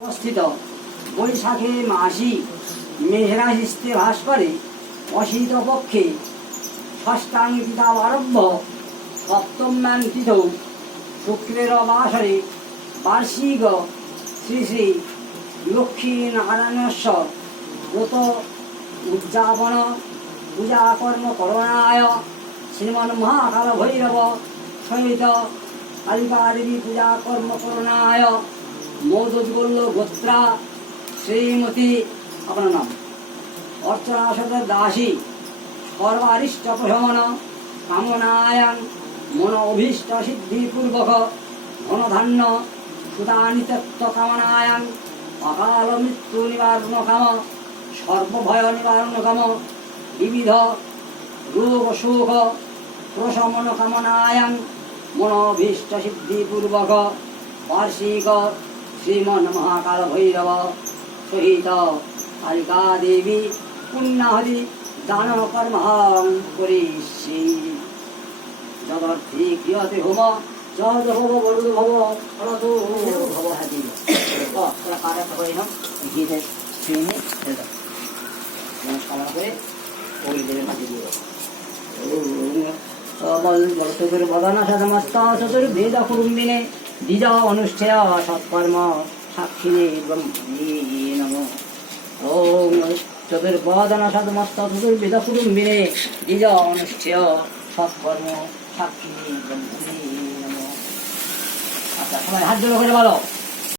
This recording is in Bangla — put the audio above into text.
অবস্থিত বৈশাখে মাসি মেঘরাশিস্তে ভাস করে অশীত পক্ষে ষষ্ঠাঙ্গিতা আরভ্য সপ্তম্যাং তিথৌ শুক্রের বাসরে বার্ষিক শ্রী শ্রী লক্ষ্মী নারায়ণস্ব ব্রত উদযাপন পূজাকর্ম করণায় শ্রীমন মহাকাল ভৈরব সহিত কালিকা দেবী পূজাকর্ম করণায় মৌদুদ্গোল্ল গোত্রা শ্রীমতী আপনার নাম অর্চনা সদর দাসী সর্বারিষ্ট প্রশমন কামনায়াং মন অভীষ্ট সিদ্ধিপূর্বক ধনধান্য সুতানিতত্ব কামনায়াং অকাল মৃত্যু নিবারণ কাম সর্বভয় নিবারণ কাম বিবিধ রোগ শোক প্রশমন কামনায়াং মন অভীষ্ট সিদ্ধিপূর্বক বার্ষিক শ্রীমন মহাকাল ভৈরব সহিত কালিকা দেবী পুণ্যাহরি দান কর্মহং করিষ্যি যদর্থি ক্রিয়তে হোম যদ ভব বরুদ ভব ফলতো ভব হাতি তোরা কারে করে নাও ঘিতে শ্রীনি ছেড়ে নমস্কার করে ওই দেবে মাঝে দিয়ে চতুর বদনা সদমস্তা চতুর্ভেদ কুরুম্বিনে দ্বিজ অনুষ্ঠেয় সৎকর্ম সাক্ষিণে ব্রহ্মণে নমঃ ওম চতুর্বদনা সদমস্ত চতুর্ভেদ কুরুম্বিনে দ্বিজ অনুষ্ঠেয় সৎকর্ম সাক্ষিণে ব্রহ্মণে নমঃ। আচ্ছা সবাই হাত জোড়ো করে বলো।